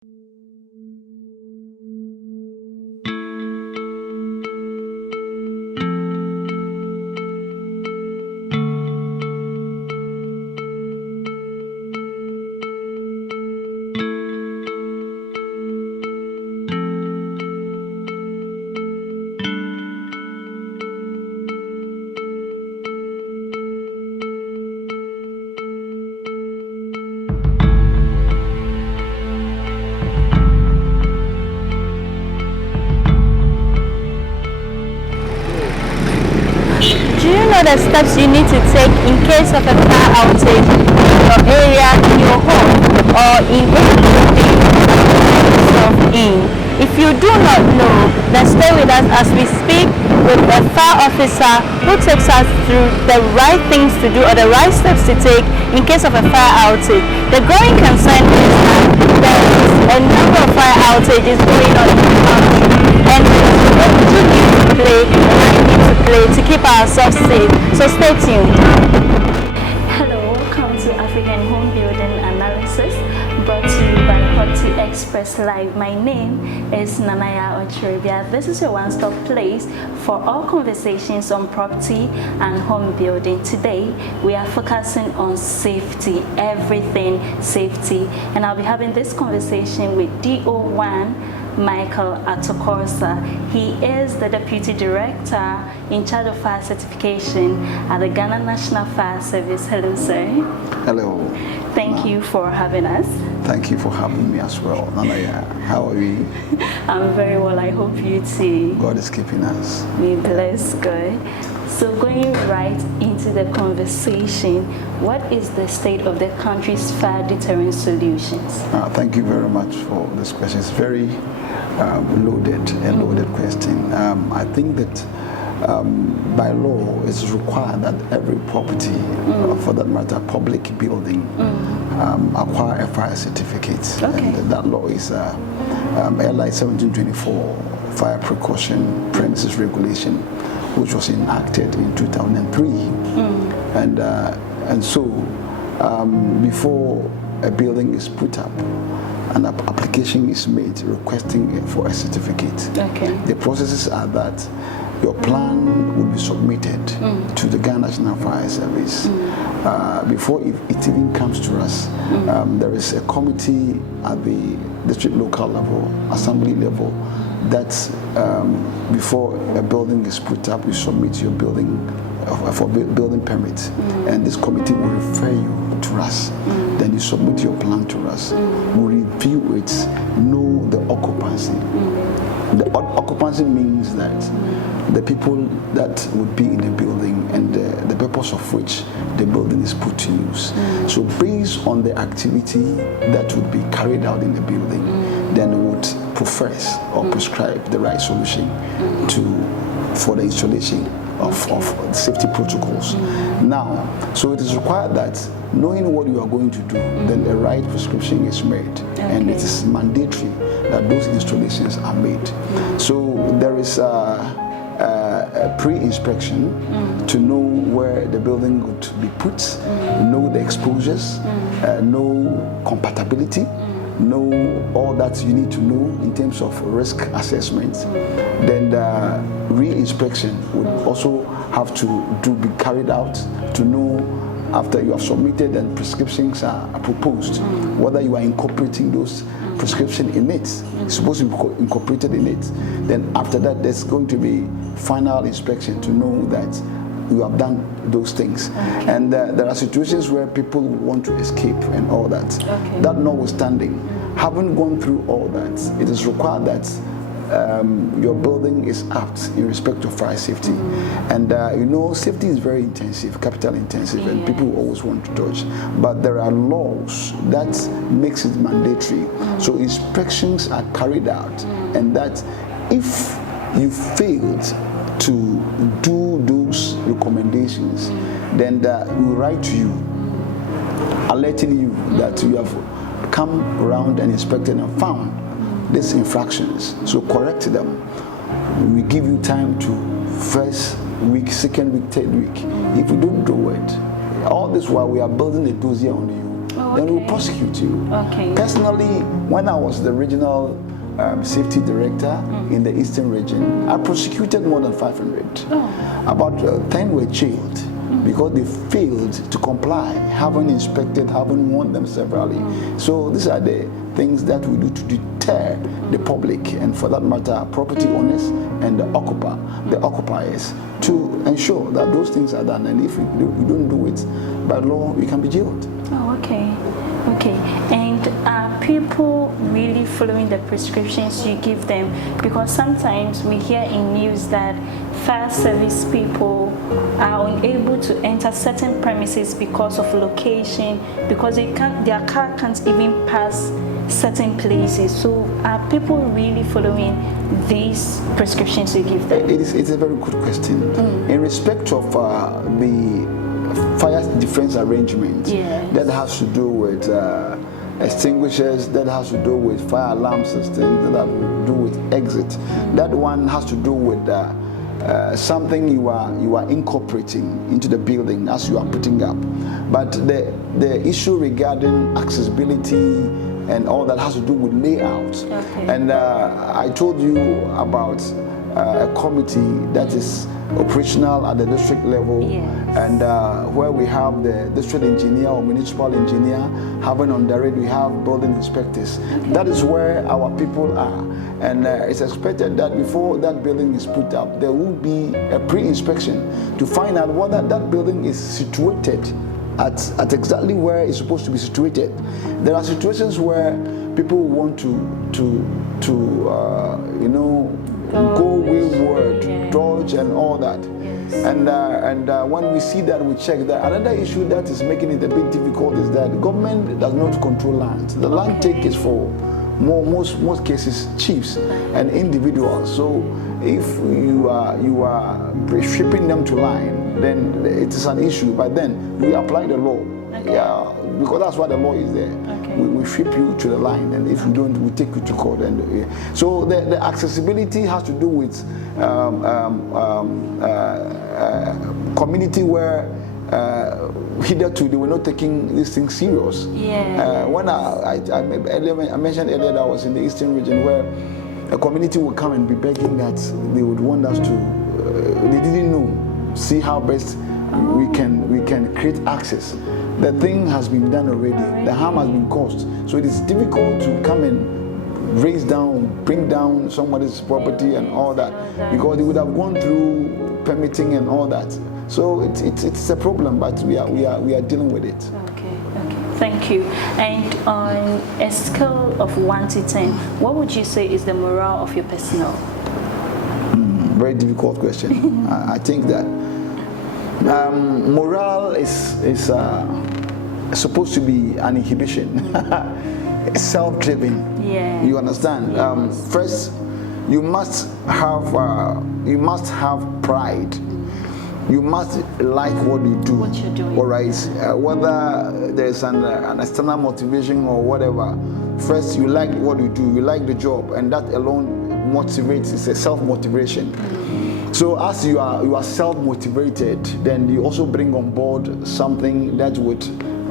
Do you know the steps you need to take in case of a fire outage in your area, in your home, or in any building you find yourself in? If you do not know, then stay with us as we speak with a fire officer who takes us through the right things to do or the right steps to take in case of a fire outage. The growing concern is that there is a number of fire outages going on in the country, and we do need to play the right need to play to keep ourselves safe. So stay tuned. Hello, welcome to African Home Building Analysis, brought to you by Hoti Express Live. My name is Nanaya Ochiribia. This is your one-stop place for all conversations on property and home building. Today, we are focusing on safety, everything safety. And I'll be having this conversation with DO1 Michael Ato Korsah. He is the Deputy Director in charge of fire certification at the Ghana National Fire Service. Hello, sir. Hello. Thank you for having us. Thank you for having me as well. Nanaya, how are you? I'm very well. I hope you too. God is keeping us. We bless God. So going right into the conversation, what is the state of the country's fire deterrent solutions? Thank you very much for this question. It's very loaded question. I think that by law it's required that every property, for that matter, public building, acquire a fire certificate. Okay. And that law is LI 1724, Fire Precaution Premises Regulation, which was enacted in 2003. And so before a building is put up, an application is made requesting for a certificate. Okay. The processes are that your plan will be submitted to the Ghana National Fire Service. Before it even comes to us, there is a committee at the district local level, assembly level, that before a building is put up, you submit your building for building permit, and this committee will refer you to us. Then you submit your plan to us. We review it, know the occupancy. The occupancy means that the people that would be in the building and the purpose of which the building is put to use. So based on the activity that would be carried out in the building, then we would profess or prescribe the right solution for the installation of safety protocols. Now, so it is required that knowing what you are going to do, then the right prescription is made, and it is mandatory that those installations are made. So there is a pre-inspection to know where the building would be put, know the exposures, know compatibility, know all that you need to know in terms of risk assessment. Then the re-inspection would also have to be carried out to know, after you have submitted and prescriptions are proposed, whether you are incorporating those prescriptions in it. It's supposed to be incorporated in it. Then after that, there's going to be final inspection to know that you have done those things. And there are situations where people want to escape and all that. That notwithstanding, having gone through all that, it is required that your building is apt in respect of fire safety. And you know, safety is very intensive, capital intensive, and people always want to dodge. But there are laws that makes it mandatory. So inspections are carried out, and that if you failed to do those recommendations, then we will write to you, alerting you that you have come around and inspected and found these infractions. So correct them. We give you time to first week, second week, third week. If you don't do it, all this while we are building a dossier on you. then we'll prosecute you. Okay. Personally, when I was the regional safety director in the Eastern region, I prosecuted more than 500. About 10 were jailed because they failed to comply, haven't inspected, haven't warned them severally. So these are the things that we do to deter the public, and for that matter, property owners and the occupiers, to ensure that those things are done. And if we don't do it by law, we can be jailed. Oh, okay. Okay. And are people really following the prescriptions you give them? Because sometimes we hear in news that fire service people are unable to enter certain premises because of location, because their car can't even pass certain places. So are people really following these prescriptions you give them? It's a very good question. In respect of the fire defense arrangement, that has to do with extinguishers, that has to do with fire alarm systems, that has to do with exit. That one has to do with something you are incorporating into the building as you are putting up. But the issue regarding accessibility and all that has to do with layout. Okay. And I told you about a committee that is operational at the district level, and where we have the district engineer or municipal engineer, having on the road we have building inspectors. That is where our people are, and it's expected that before that building is put up, there will be a pre-inspection to find out whether that building is situated at exactly where it's supposed to be situated. There are situations where people want to go wayward, dodge and all that. And when we see that, we check that. Another issue that is making it a bit difficult is that the government does not control land. The land take is for most cases chiefs and individuals. So if you are shipping them to line, then it is an issue. But then we apply the law. Because that's why the law is there. We ship you to the line, and if you don't, we take you to court. And so the accessibility has to do with community where hitherto they were not taking these things serious. When I mentioned earlier that I was in the Eastern region, where a community would come and be begging that they would want us to. They didn't know. See how best we can create access. The thing has been done already. The harm has been caused. So it is difficult to come and bring down somebody's property and all that, because they would have gone through permitting and all that. So it's a problem, but we are dealing with it. Okay. Thank you. And on a scale of 1 to 10, what would you say is the morale of your personnel? Very difficult question. I think that morale is supposed to be an inhibition. It's self-driven. You understand? First, you must have pride. You must like what you do. What you're doing. All right. Whether there's an external motivation or whatever, first you like what you do. You like the job, and that alone motivates. It's a self-motivation. So as you are self-motivated, then you also bring on board something that would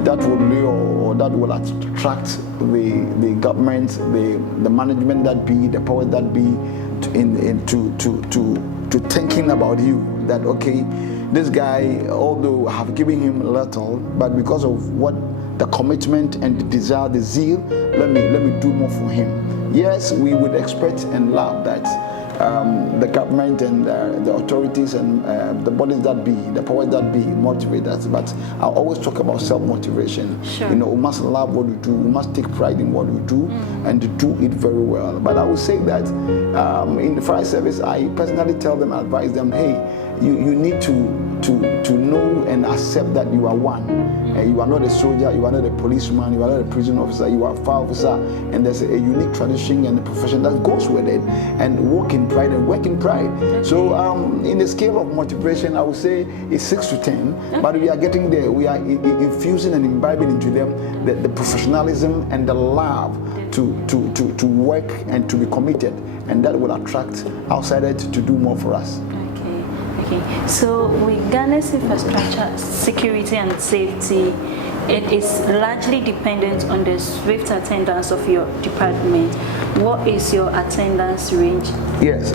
lure or that will attract the government, the management that be, the power that be, to thinking about you, that okay, this guy, although I have given him little, but because of what the commitment and the desire, the zeal, let me do more for him. Yes, we would expect and love that the government and the authorities and the bodies that be, the powers that be, motivate us. But I always talk about self-motivation. Sure. We must love what we do. We must take pride in what we do and to do it very well. But I would say that in the fire service, I personally tell them, advise them, hey, you need to know and accept that you are one. You are not a soldier, you are not a policeman, you are not a prison officer, you are a fire officer, and there's a unique tradition and a profession that goes with it, and walk in pride and work in pride. So in the scale of motivation, I would say it's 6 to 10, but we are getting there. We are infusing and imbibing into them the professionalism and the love to work and to be committed, and that will attract outsiders to do more for us. Okay. So with Ghana's infrastructure, security and safety it is largely dependent on the swift attendance of your department. What is your attendance range? Yes,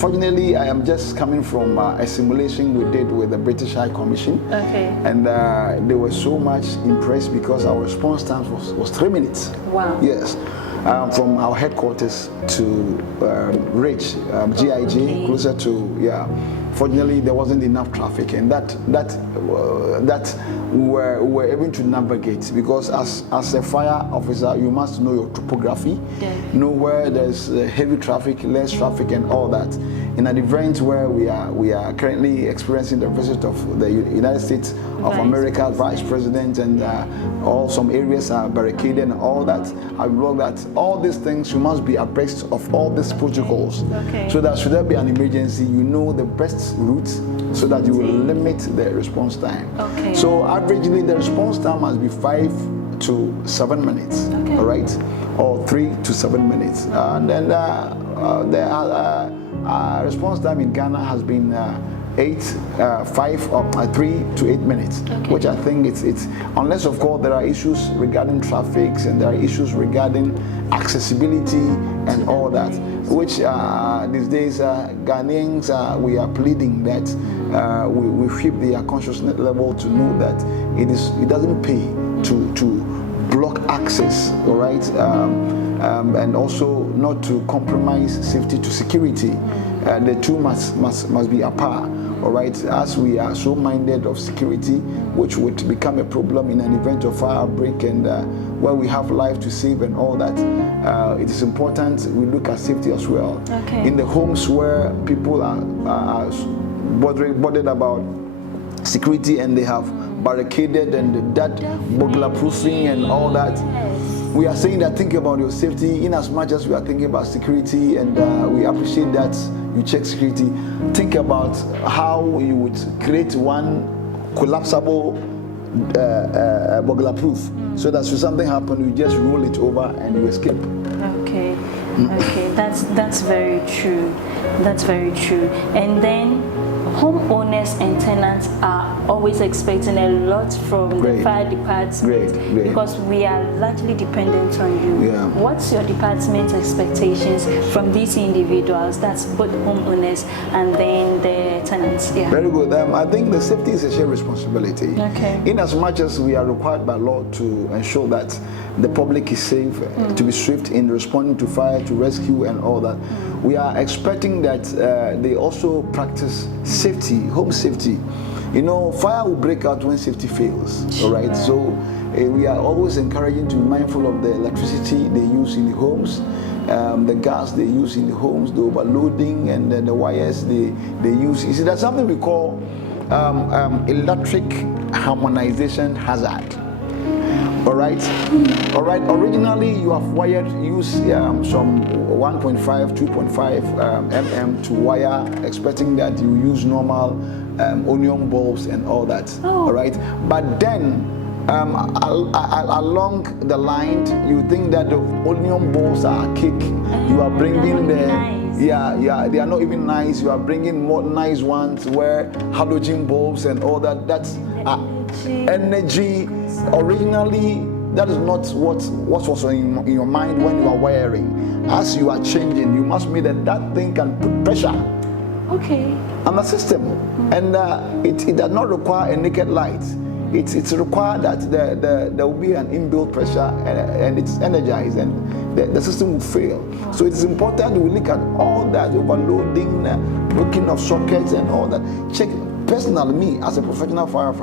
fortunately, I am just coming from a simulation we did with the British High Commission. Okay. And they were so much impressed because our response time was 3 minutes. Wow. Yes. From our headquarters to Ridge, GIG, okay. closer to, yeah. Fortunately, there wasn't enough traffic, and that we were able to navigate, because as a fire officer, you must know your topography, know where there's heavy traffic, less traffic, and all that. In an event where we are currently experiencing the visit of the United States of America Vice President, and all some areas are barricaded and all that, I believe that all these things, you must be abreast of all these protocols, so that should there be an emergency, you know the best route, so that you will limit the response time. Okay. So averagely the response time must be 5 to 7 minutes, all right, or 3 to 7 minutes, and then the response time in Ghana has been 3 to 8 minutes, which I think it's unless of course there are issues regarding traffic, and there are issues regarding accessibility and all that, which these days Ghanaians we are pleading that we keep their consciousness level to know that it doesn't pay to block access, all right, and also not to compromise safety to security. The two must be apart. All right, as we are so minded of security, which would become a problem in an event of fire outbreak, and where we have life to save and all that, it is important we look at safety as well. Okay. In the homes where people are bothered about security, and they have barricaded and that burglar proofing and all that, we are saying that think about your safety in as much as we are thinking about security, and we appreciate that you check security. Think about how you would create one collapsible burglar proof, so that should something happen, you just roll it over and you escape. Okay, okay, that's very true. That's very true. And then homeowners and tenants are always expecting a lot from the fire department, because we are largely dependent on you. Yeah. What's your department's expectations from these individuals? That's both homeowners and then the tenants. Yeah. Very good. I think the safety is a shared responsibility. Okay. In as much as we are required by law to ensure that the public is safe, to be swift in responding to fire, to rescue and all that, we are expecting that they also practice safety, home safety. You know, fire will break out when safety fails, all right? So we are always encouraging to be mindful of the electricity they use in the homes, the gas they use in the homes, the overloading, and then the wires they use. You see, there's something we call electric harmonization hazard. All right. Originally, you have used some 1.5, 2.5 mm to wire, expecting that you use normal onion bulbs and all that. All right. But then, along the line, you think that the onion bulbs are archaic. You are bringing they are not even nice. You are bringing more nice ones, where halogen bulbs and all that. That's energy. Originally, that is not what was in your mind when you are wiring. As you are changing, you must make that thing can put pressure on the system, and it does not require a naked light. It's required that there will be an inbuilt pressure, and it's energized, and the system will fail. So it is important we look at all that overloading, breaking of sockets and all that. Check. Personally, me as a professional fire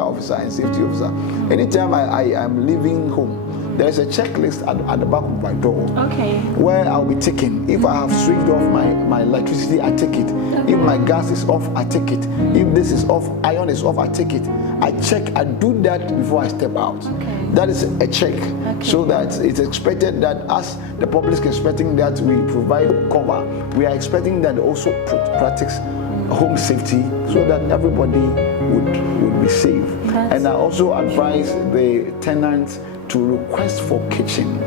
officer and safety officer, anytime I am leaving home, there is a checklist at the back of my door, where I'll be taking. If I have switched off my electricity, I take it. If my gas is off, I take it. If this is off, iron is off, I take it. I check. I do that before I step out. That is a check, so that it's expected that as the public is expecting that we provide cover, we are expecting that also practice home safety, so that everybody would be safe. And I also advise the tenants to request for kitchen.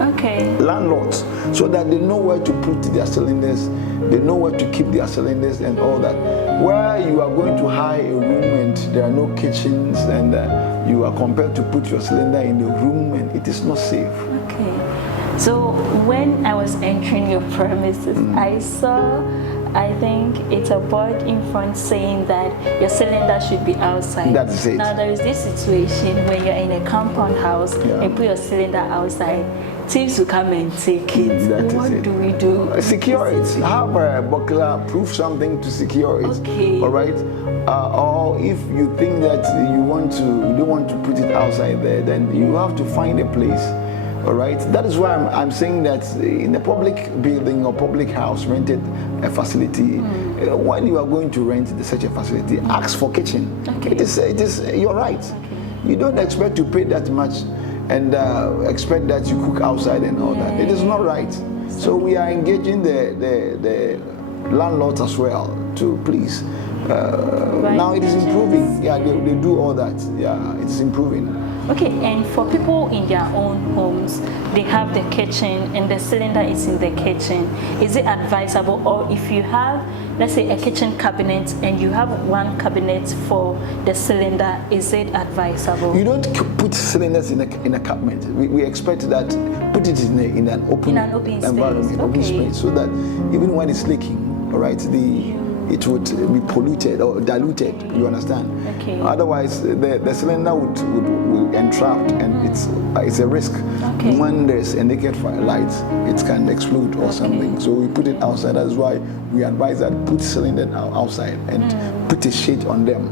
Okay. Landlords, so that they know where to put their cylinders, they know where to keep their cylinders and all that. Where you are going to hire a room and there are no kitchens and you are compelled to put your cylinder in a room and it is not safe. Okay. So when I was entering your premises, I saw, I think it's a board in front saying that your cylinder should be outside. That's it. Now there is this situation when you're in a compound house and put your cylinder outside, thieves will come and take it. What do we do? Secure it. Have a buckler, proof something to secure it. Okay. All right. Or if you think that you don't want to put it outside there, then you have to find a place. All right. That is why I'm saying that in a public building or public house, rented a facility, when you are going to rent such a facility, ask for kitchen. Okay. It is you're right. Okay. You don't expect to pay that much and expect that you cook outside and all that. It is not right. So we are engaging the landlords as well to please. Now it is improving. Yeah, they do all that. Yeah, it's improving. Okay, and for people in their own homes, they have the kitchen and the cylinder is in the kitchen. Is it advisable, or if you have, let's say, a kitchen cabinet and you have one cabinet for the cylinder, is it advisable? You don't put cylinders in a cabinet. We expect that put it in an open environment, space. Open space, so that even when it's leaking, all right, it would be polluted or diluted. You understand? Okay. Otherwise, the cylinder will entrap, and it's a risk. Okay. When there's a naked light, it can explode or something. So we put it outside. That's why we advise that put cylinder outside and put a shade on them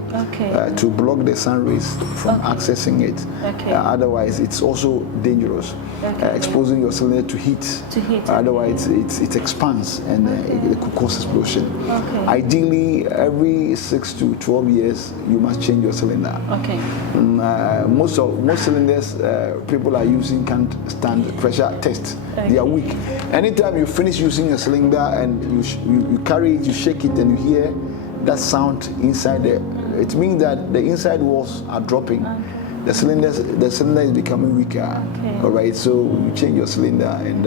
to block the sun rays from accessing it. Okay. Otherwise, it's also dangerous. Exposing your cylinder to heat. Otherwise, it expands and it could cause explosion. Okay. Ideally, every 6 to 12 years, you must change your cylinder. Okay. Most cylinders people are using can't stand pressure test. Okay. They are weak. Anytime you finish using a cylinder and you carry it, you shake it, and you hear that sound inside there, it means that the inside walls are dropping. The cylinder is becoming weaker. Okay. All right, so you change your cylinder and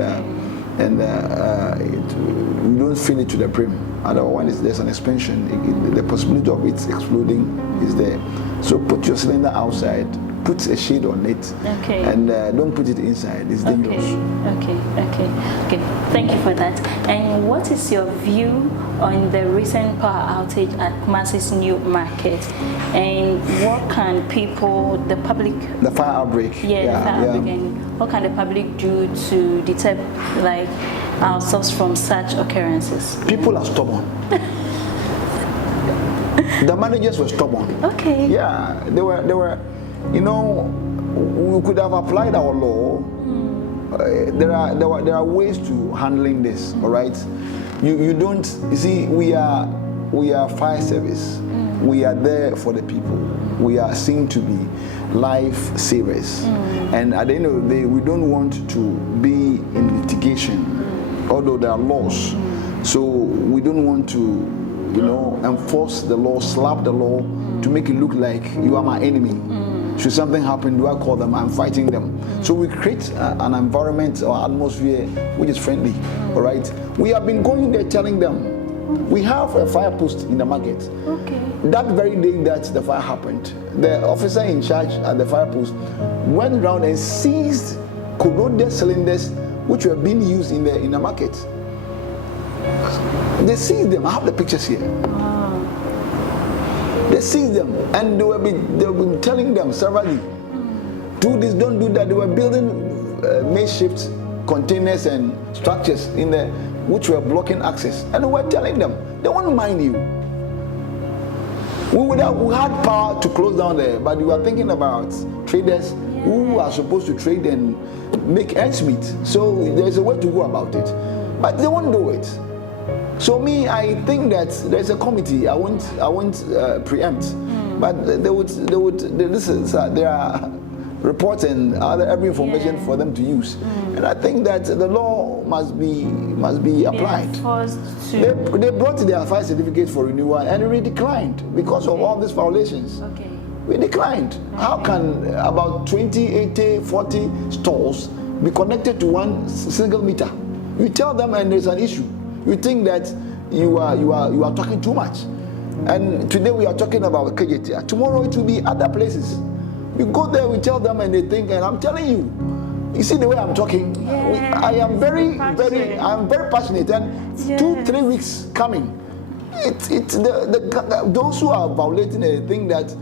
you don't fill it to the brim. Otherwise, there's an expansion. The possibility of it exploding is there. So put your cylinder outside. Put a shade on it, and don't put it inside. It's dangerous. Okay. Thank you for that. And what is your view on the recent power outage at Kumasi's New Market? And what can people, the public... The fire outbreak. The fire outbreak. And what can the public do to deter ourselves from such occurrences? People are stubborn. The managers were stubborn. Okay. Yeah, they were. You know, we could have applied our law. There are ways to handling this. All right, you don't. You see, we are fire service. We are there for the people. We are seen to be life savers. And at the end of the day, we don't want to be in litigation, although there are laws. So we don't want to, enforce the law, slap the law to make it look like you are my enemy. Should something happen, do I call them? I'm fighting them. So we create an environment or atmosphere which is friendly. All right. We have been going there telling them we have a fire post in the market. Okay. That very day that the fire happened, the officer in charge at the fire post went around and seized corroded cylinders which were being used in the market. They seized them. I have the pictures here. They seized them, and they were been telling them severally, do this, don't do that. They were building makeshift containers and structures in there which were blocking access, and we were telling them they won't mind you. We had power to close down there, but we were thinking about traders who are supposed to trade and make ends meet. So there's a way to go about it, but they won't do it. So I think that there's a committee. I won't preempt, but there are reports and every information for them to use, and I think that the law must be applied. They brought their fire certificate for renewal and we declined because of all these violations. We declined. How can about 20, 80, 40 stores be connected to one single meter. You tell them and there's an issue. You think that you are talking too much. And today we are talking about KJT. Tomorrow it will be other places. We go there, we tell them, and they think, and I'm telling you, you see the way I'm talking. I am very passionate. And 2-3 weeks coming, those who are violating it think that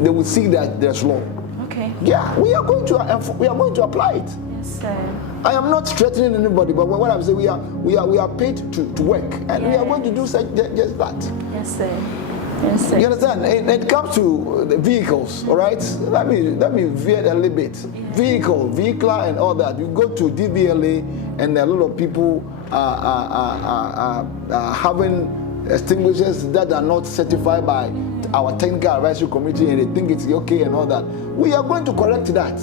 they will see that there's law. Okay. Yeah, we are going to apply it. Yes, sir. I am not threatening anybody, but what I'm saying, we are paid to work, and we are going to do just that. Yes, sir. Yes, sir. You understand? It comes to the vehicles, all right? Let me veer a little bit. Vehicle, and all that. You go to DVLA, and a lot of people are having extinguishers that are not certified by our technical advisory committee, and they think it's okay and all that. We are going to correct that.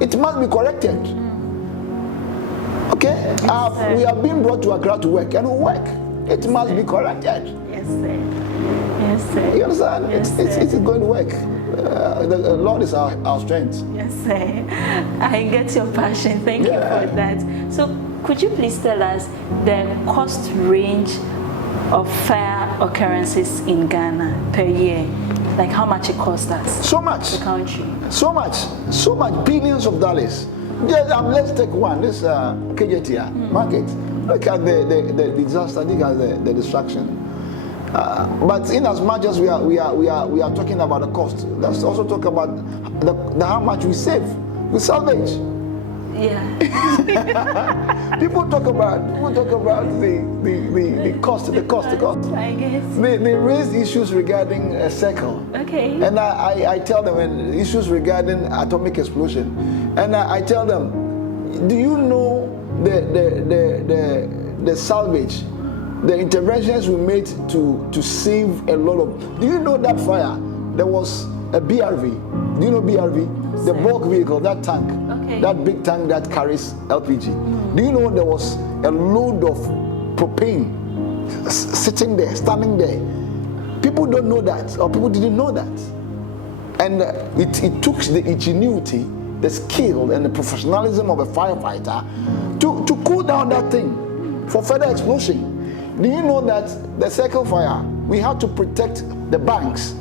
It must be corrected. Okay? We are being brought to Accra to work, and we work. It must be corrected. Yes, sir. Yes, sir. You understand? Yes, it's going to work. The Lord is our strength. Yes, sir. I get your passion. Thank you for that. So, could you please tell us the cost range of fire occurrences in Ghana per year? Like how much it costs us? So much. The country. So much, billions of dollars. Yes, let's take one. This KJT market. Look at the disaster. Look at the destruction. But in as much as we are talking about the cost, let's also talk about the how much we save. We salvage. Yeah. People talk about the cost. I guess. They raise issues regarding a circle. Okay. And I tell them, and issues regarding atomic explosion, and I tell them, do you know the salvage, the interventions we made to save a lot of? Do you know that fire? There was a BRV. Do you know BRV? The bulk vehicle, that tank, that big tank that carries LPG. Do you know there was a load of propane sitting there, standing there? People don't know that, or people didn't know that. And it took the ingenuity, the skill, and the professionalism of a firefighter to cool down that thing for further explosion. Do you know that the circle fire, we had to protect the banks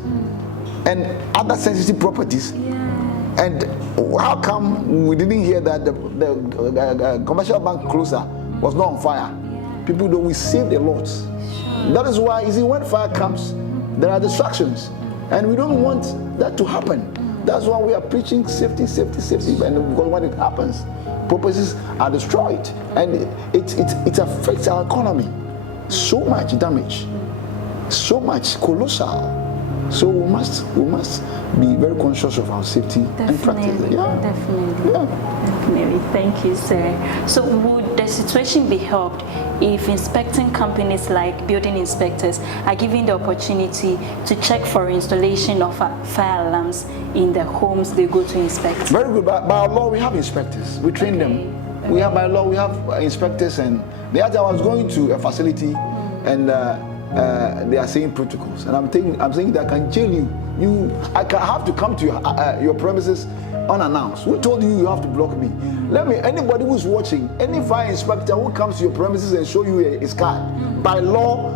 and other sensitive properties? And how come we didn't hear that the commercial bank closer was not on fire? People know we saved a lot. That is why, you see, when fire comes, there are distractions, and we don't want that to happen. That's why we are preaching safety. And because when it happens, properties are destroyed, and it affects our economy. So much damage, so much colossal. So we must be very conscious of our safety and practice. Definitely. Thank you, sir. So would the situation be helped if inspecting companies like building inspectors are given the opportunity to check for installation of fire alarms in the homes they go to inspect? Very good. By our law, we have inspectors. We train them. We have, by law, we have inspectors. And the other, I was going to a facility, and they are saying protocols, and I'm saying that I can jail you. I can have to come to your premises unannounced. Who told you you have to block me? Anybody who's watching, any fire inspector who comes to your premises and show you his card, by law,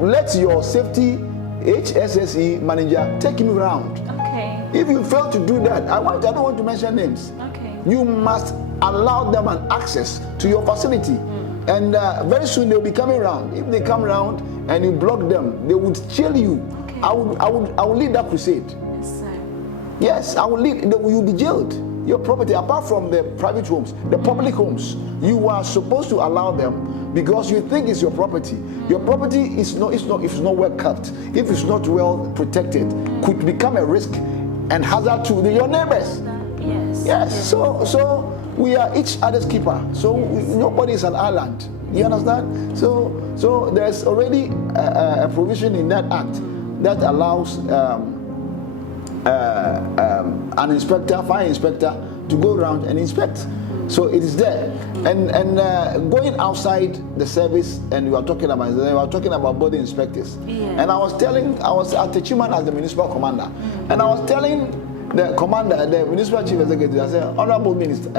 let your safety HSSE manager take him around. Okay. If you fail to do that, I don't want to mention names. Okay. You must allow them an access to your facility. And very soon they'll be coming around. If they come around and you block them, they would jail you. Okay. I will lead that crusade. Yes, sir. Yes, I will lead. You'll be jailed. Your property, apart from the private homes, the public homes, you are supposed to allow them because you think it's your property. Your property is not well kept. If it's not well protected, could become a risk and hazard to your neighbors. Yes. So we are each other's keeper. So nobody is an island. You understand? So there's already a provision in that act that allows an inspector, fire inspector, to go around and inspect. So it is there. And going outside the service, and we are talking about body inspectors. Yeah. And I was at Techiman as the municipal commander, and I was telling the commander, the municipal chief executive, I said, Honorable Minister,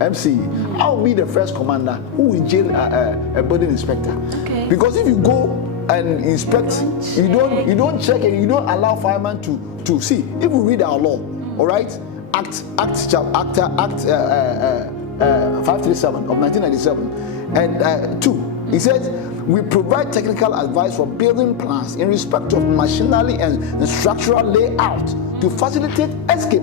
MC, I'll be the first commander who will jail a building inspector. Okay. Because if you go and inspect, you don't check and you don't allow firemen to see. If we read our law, all right, Act 537 of 1997 and 2. It says, we provide technical advice for building plans in respect of machinery and structural layout to facilitate escape.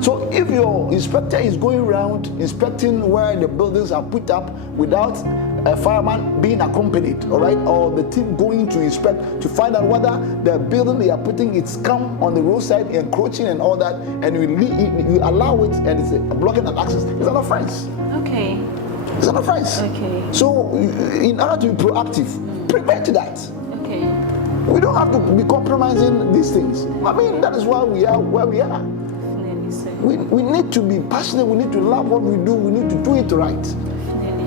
So if your inspector is going around inspecting where the buildings are put up without a fireman being accompanied, all right, or the team going to inspect to find out whether the building they are putting it's come on the roadside encroaching and all that, and you allow it and it's blocking an access, it's an offense. Okay. It's an offense. Okay. So in order to be proactive, prepare to that. Okay. We don't have to be compromising these things. I mean, that is why we are where we are. Definitely, sir. We need to be passionate. We need to love what we do. We need to do it right. Definitely.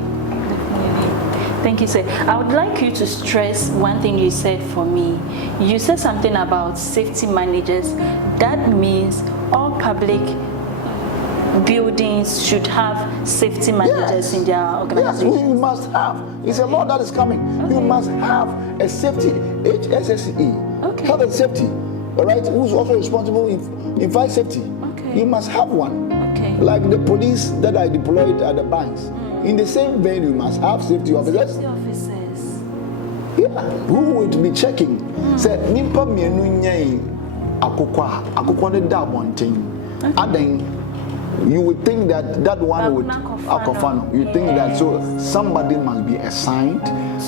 Thank you, sir. I would like you to stress one thing you said for me. You said something about safety managers. That means all public buildings should have safety managers in their organization. Yes, we must have. It's a law that is coming. Okay. You must have a safety, HSSE, Okay. health and safety, all right, who's also responsible in fire safety. Okay. You must have one. Okay. Like the police that are deployed at the banks. In the same vein, you must have safety officers. Safety officers. Yeah, who would be checking? Say, nimpa mienu nyai akokwa ne da abonten. Aden, you would think that one would akofano. You think that so somebody must be assigned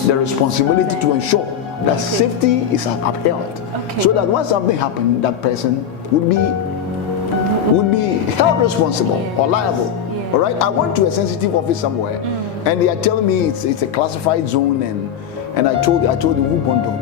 the responsibility to ensure that safety is upheld, so that when something happens, that person would be held responsible or liable. All right. I went to a sensitive office somewhere, and they are telling me it's a classified zone, and I told him who Bondog,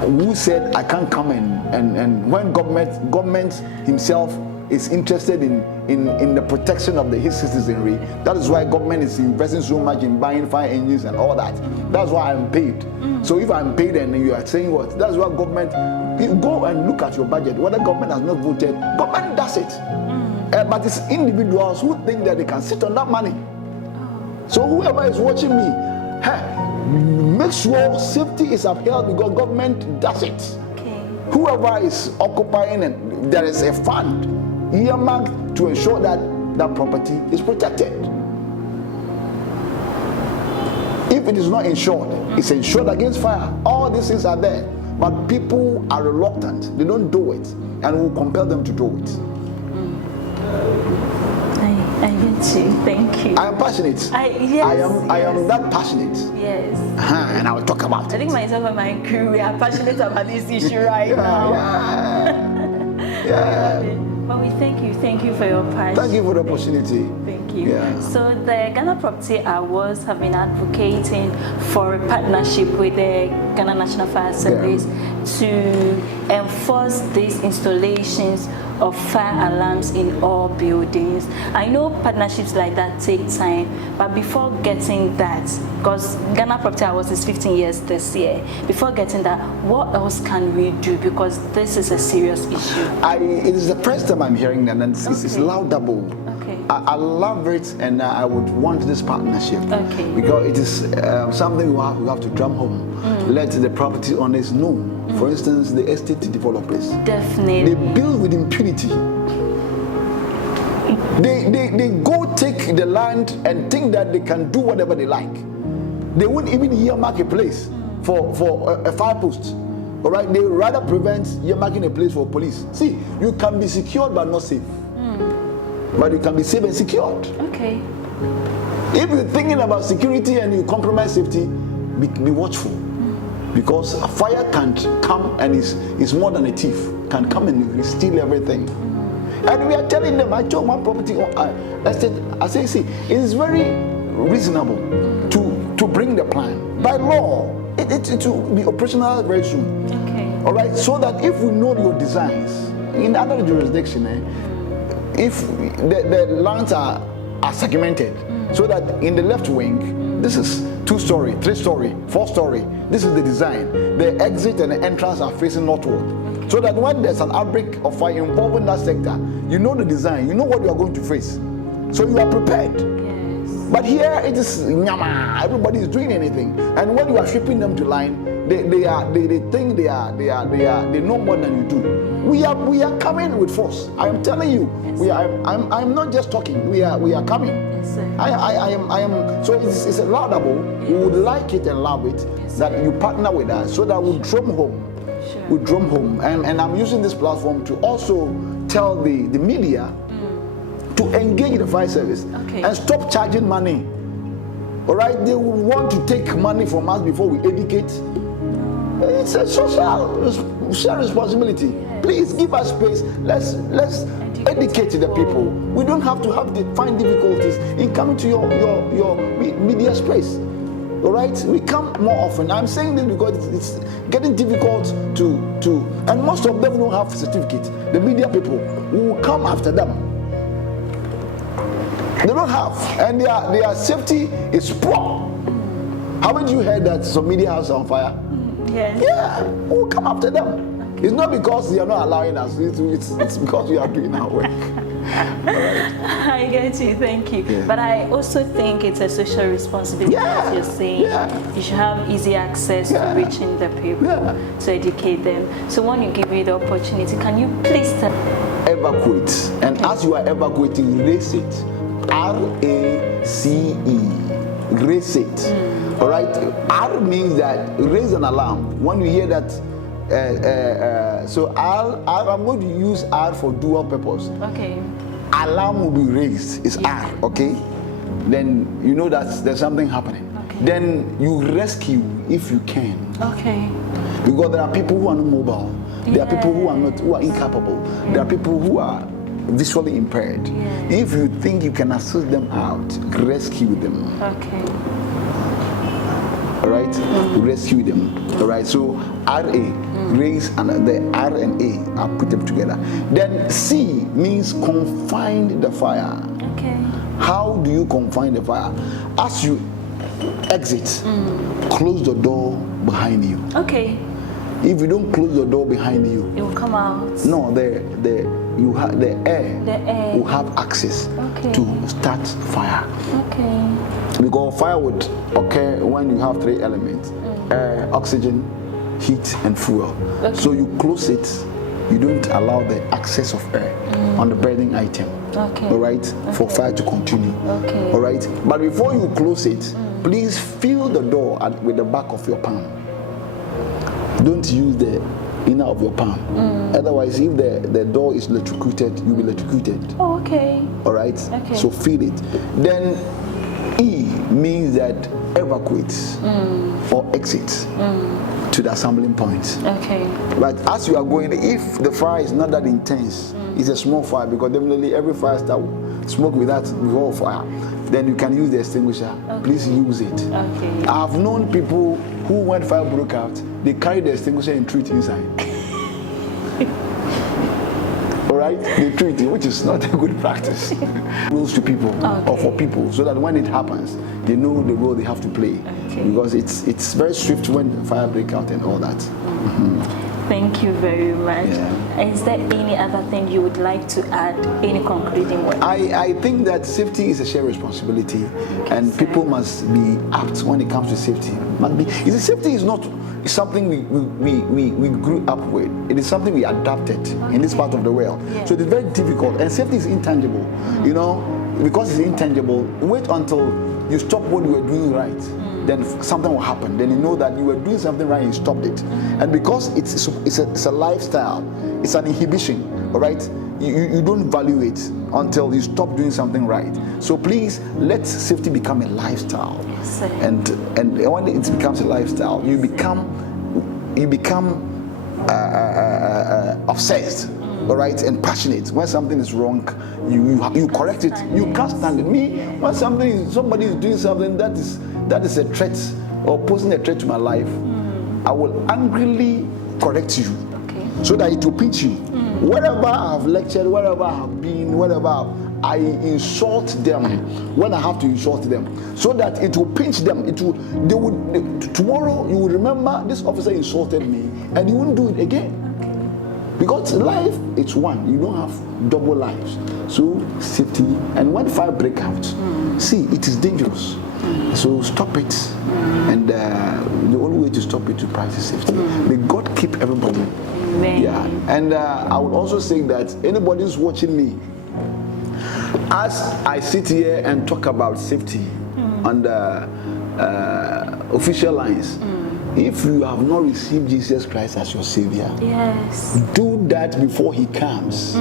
who said I can't come in, and when government himself is interested in the protection of his citizenry. That is why government is investing so much in buying fire engines and all that. That's why I'm paid. So if I'm paid and you are saying what? That's why government, you go and look at your budget. Whether government has not voted, government does it. But it's individuals who think that they can sit on that money. So whoever is watching me, make sure safety is upheld because government does it. Okay. Whoever is occupying and there is a fund earmarked to ensure that that property is protected. If it is not insured, it's insured against fire. All these things are there, but people are reluctant. They don't do it, and we'll compel them to do it. I get you. Thank you. I am passionate. Yes, I am that passionate. Yes. And I will talk about it. I think myself and my crew, we are passionate about this issue right now. Yeah. But we thank you for your passion. Thank you for the opportunity. Thank you. Yeah. So the Ghana Property Awards have been advocating for a partnership with the Ghana National Fire Service to enforce these installations of fire alarms in all buildings. I know partnerships like that take time, but before getting that, because Ghana Property Awards is 15 years this year, before getting that, what else can we do? Because this is a serious issue. It is the first time I'm hearing that, and it's laudable. Okay. I love it, and I would want this partnership. Okay. Because it is something we have to drum home. Let the property owners know. For instance, the estate developers. Definitely. They build with impunity. They go take the land and think that they can do whatever they like. They won't even earmark a place for a fire post. All right, they rather prevent earmarking a place for police. See, you can be secured but not safe. But you can be safe and secured. Okay. If you're thinking about security and you compromise safety, be watchful. Because a fire can come and is more than a thief. Can come and steal everything. And we are telling them, I told one property estate, I say, see, it is very reasonable to bring the plan. By law, it will be operational very soon. Okay. All right, so that if we know your designs, in other jurisdictions, if the lands are segmented, so that in the left wing, this is 2-story, 3-story, 4-story. This is the design. The exit and the entrance are facing northward. So that when there's an outbreak of fire involving that sector, you know the design, you know what you are going to face. So you are prepared. Yes. But here it is nyama, everybody is doing anything. And when you are shipping them to line, they think they know more than you do. We are coming with force. I am telling you, I'm not just talking, we are coming. Yes, sir. I am so it's laudable. We would like it and love it that you partner with us so that we drum home. Sure. We drum home. And I'm using this platform to also tell the media to engage the fire service and stop charging money. All right, they will want to take money from us before we educate. It's a social responsibility. Yes. Please give us space. Let's educate the people. We don't have to find difficulties in coming to your media space. All right, we come more often. I'm saying this because it's getting difficult to and most of them don't have certificates. The media people, we will come after them. They don't have, and their safety is poor. Haven't you heard that some media houses are on fire? Yes. Yeah, we'll come after them. Okay. It's not because they are not allowing us. It's because we are doing our work. I get you, thank you. Yeah. But I also think it's a social responsibility, as you're saying. Yeah. You should have easy access to reaching the people, to educate them. So when you give me the opportunity, can you please tell? Evacuate. And as you are evacuating, raise it. R-A-C-E. Raise it. All right. R means that raise an alarm. When you hear that, so I'm going to use R for dual purpose. Okay. Alarm will be raised. It's R. Okay. Then you know that there's something happening. Okay. Then you rescue if you can. Okay. Because there are people who are not mobile. There are people who are incapable. There are people who are visually impaired. If you think you can assist them out, rescue them. Okay. All right, rescue them. All right, so R-A, raise, and the R and A are put them together. Then C means confine the fire. Okay. How do you confine the fire? As you exit, close the door behind you. Okay. If you don't close the door behind you, it will come out. No, the air will have access to start fire. Okay. Because fire would occur when you have 3 elements: air, oxygen, heat, and fuel. Okay. So you close it, you don't allow the access of air on the burning item. Okay. All right, for fire to continue. Okay. All right, but before you close it, please fill the door with the back of your palm. Don't use the inner of your palm. Otherwise, if the door is electrocuted, you'll be electrocuted. Oh, okay. All right. Okay. So feel it. Then E means that evacuate or exit to the assembling point. Okay. But as you are going, if the fire is not that intense, it's a small fire, because definitely every fire starts smoke without before fire. Then you can use the extinguisher. Okay. Please use it. Okay. I have known people who, when fire broke out, they carried the extinguisher and threw it inside. All right, they threw it, which is not a good practice. Rules to people or for people, so that when it happens, they know the role they have to play. Okay. Because it's very swift when fire break out and all that. Thank you very much. Yeah. Is there any other thing you would like to add? Any concluding words? I think that safety is a shared responsibility, and people must be apt when it comes to safety. Safety is not something we grew up with. It is something we adapted in this part of the world. Yeah. So it is very difficult, and safety is intangible. You know, because it's intangible, wait until you stop what you were doing right. Then something will happen. Then you know that you were doing something right and you stopped it. And because it's a lifestyle, it's an inhibition, all right? You don't value it until you stop doing something right. So please, let safety become a lifestyle. Yes, and when it becomes a lifestyle, you become obsessed, all right, and passionate. When something is wrong, you correct it. You can't stand it. When somebody is doing something that is a threat or posing a threat to my life, I will angrily correct you, so that it will pinch you. Wherever I have lectured, wherever I have been, wherever I insult them when I have to insult them, so that it will pinch them. Tomorrow you will remember this officer insulted me, and you won't do it again. Because life, it's one. You don't have double lives. So safety, and when fire break out, see, it is dangerous. So stop it, and the only way to stop it is to practice safety. May God keep everybody. Amen. Yeah, and I would also say that anybody who's watching me, as I sit here and talk about safety on the official lines, if you have not received Jesus Christ as your Savior, yes, do that before He comes,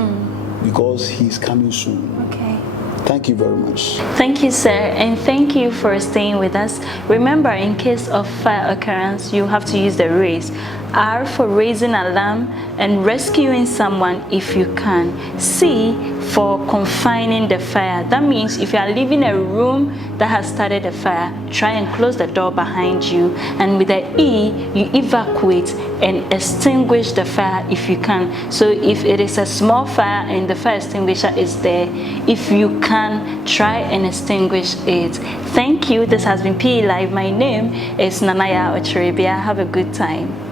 because He's coming soon. Okay. Thank you very much. Thank you, sir, and thank you for staying with us. Remember, in case of fire occurrence, you have to use the raise. R for raising alarm and rescuing someone if you can. C for confining the fire. That means if you are leaving a room that has started a fire, try and close the door behind you. And with the E, you evacuate and extinguish the fire if you can. So if it is a small fire and the fire extinguisher is there, if you can, try and extinguish it. Thank you. This has been PE Live. My name is Nanaya Ocherebia. Have a good time.